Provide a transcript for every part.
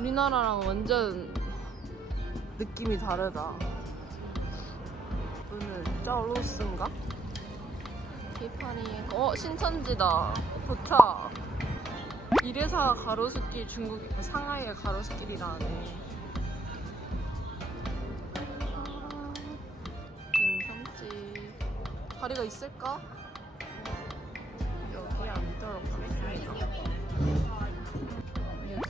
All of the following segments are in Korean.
우리나라랑 완전 느낌이 다르다. 오늘 짜로스인가? 티파니. 어 신천지다. 도착. 이래서 가로수길 중국 상하이의 가로수길이라네. 아, 김섬집. 다리가 있을까?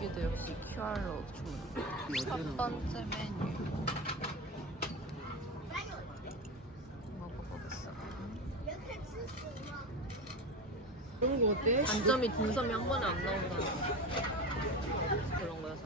여기도 역시 QR로 주문. 첫 번째 메뉴. 먹어보겠어. 그런 거 어때? 단점이 dim섬이 한 번에 안 나온다는 그런 거여서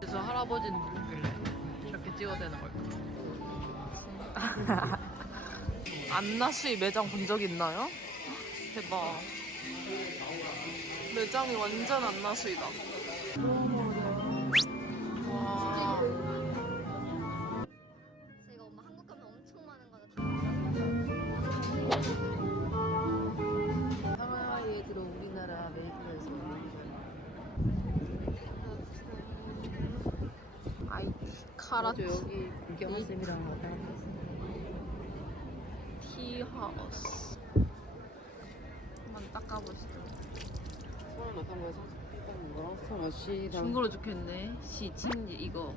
그래서 할아버지는 누구길래 저렇게 찍어야 되는 걸까? 안나수이 매장 본 적 있나요? 대박. 매장이 완전 안나수이다. 와. 저희가 엄마 한국 가면 엄청 많은 거죠. 상하이에 들어 우리나라 메이크에서 아이 카라트 여기 이경아 쌤이랑 왔다 갔다 했어. 티하우스. 한번 닦아보시죠. 손을 맡은 거야 손 거. 성아씨랑 중국어로 적혀있네. 시 칭지 이거.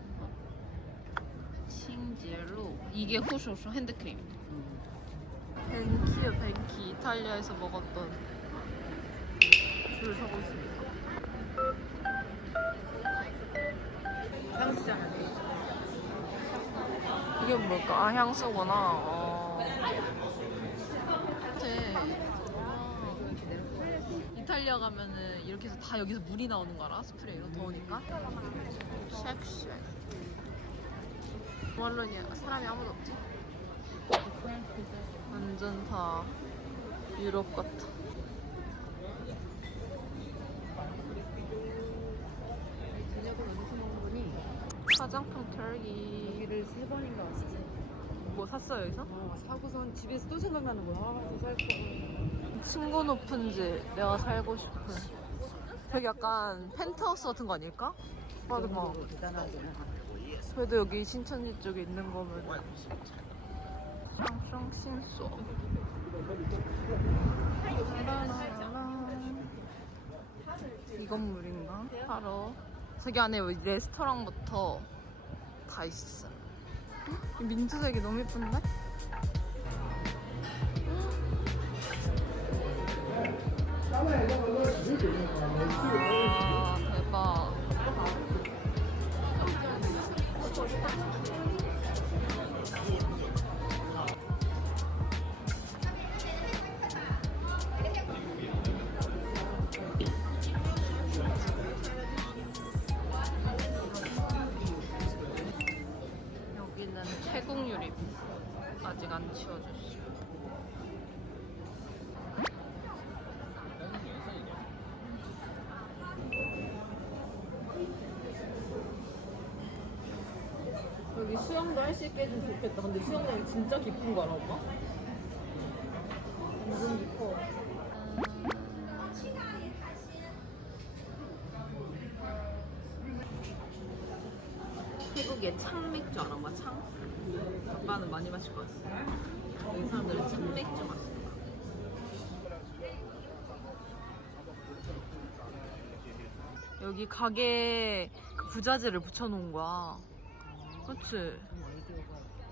칭지로 이게 후쇼쇼 핸드크림. 음. 벤키요 벤키 이탈리아에서 먹었던 줄 서고 있습니다. 향수장 안에 이게 뭘까? 아 향수구나. 어. 네. 아, 이탈리아 가면은 이렇게 해서 다 여기서 물이 나오는 거 알아? 스프레이로 더우니까. 쉑쉑. 원론이야. 사람이 아무도 없지. 완전 다 유럽 같아. 저녁을 어디서 먹은 거니? 화장품 털기. 여기를 세 번인가 왔어. 뭐 샀어요 여기서? 어, 사고선 집에서 또 생각나는 거야. 아, 또살 거. 친구 높은지 내가 살고 싶은. 되게 약간 펜트하우스 같은 거 아닐까? 맞아 봐. 대단하구나. 그래도 여기 신천지 쪽에 있는 거면 샹샹 신소 이 건물인가? 바로 저기 안에 뭐 레스토랑부터 다 있어 이 민트색이 너무 예쁜데? 卖那么多水果干没必 수영도 할 수 있게 해주면 좋겠다. 근데 수영장이 진짜 깊은 거 알아, 엄마? 완전 깊어. 태국의 창맥주 알아, 엄마? 창? 아빠는 많이 마실 것 같아. 여기 사람들은 창맥주 마셔. 여기 가게에 그 부자재를 붙여놓은 거야. 그치?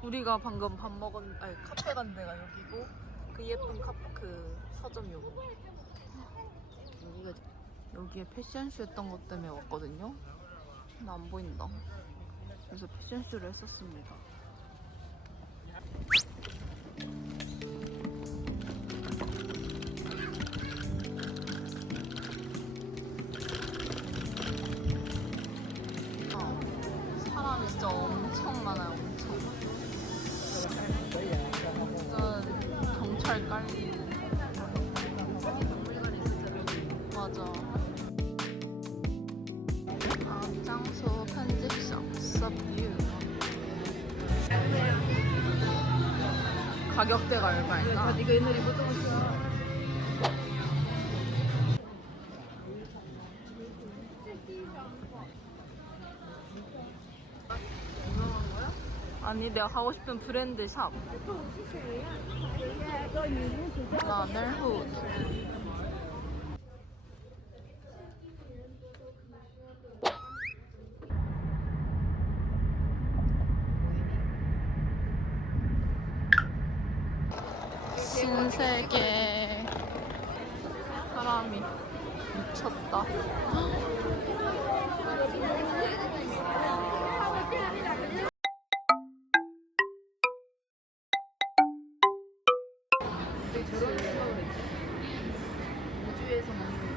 우리가 방금 밥 먹은, 아니, 카페 간 데가 여기고, 그 예쁜 카, 그 서점 요거. 여기가 여기에 패션쇼 했던 것 때문에 왔거든요. 근데 안 보인다. 그래서 패션쇼를 했었습니다. 진짜 엄청 많아요, 엄청. 진짜 경찰 깔리. 맞아. 아, 앞장소 편집샵 서뷰. 가격대가 얼마일까? 이거 옛날에 입었던 거 있어. 아. 아니 내가 가고 싶은 브랜드 샵. 라넬 후드. 신세계 사람이 미쳤다. 저런 생각을 했지. 우주에서 만든.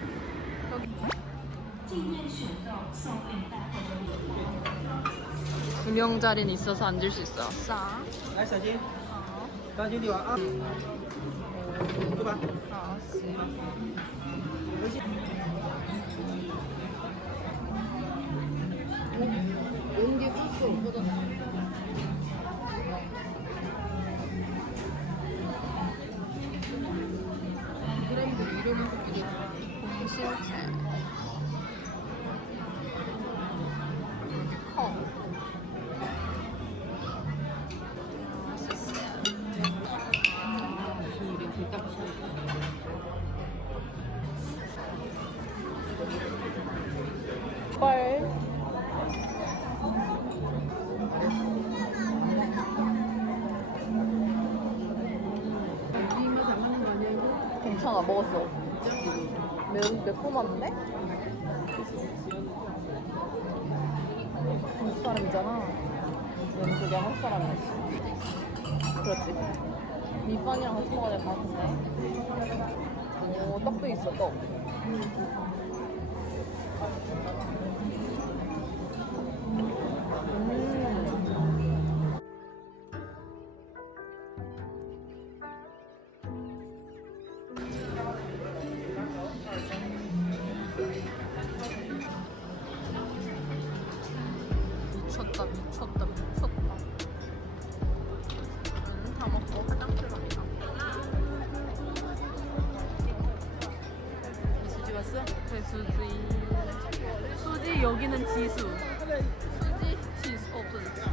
두명 자리는 있어서 앉을 수 있어. 싸. 알 사진. 어. 사진 이와 아. 또 봐. 아, 씨. 온게 컸어. 이거? 괜찮아, 먹었어. 매운 매콤한데? 한국 사람이잖아. 왼쪽에 한국 사람이었어. 그렇지. 미판이랑 같이 먹어야 될 것 같은데. 오, 떡도 있어, 떡. 음. 배수지. 수지 여기는 지수. 수지 지수. 없어졌어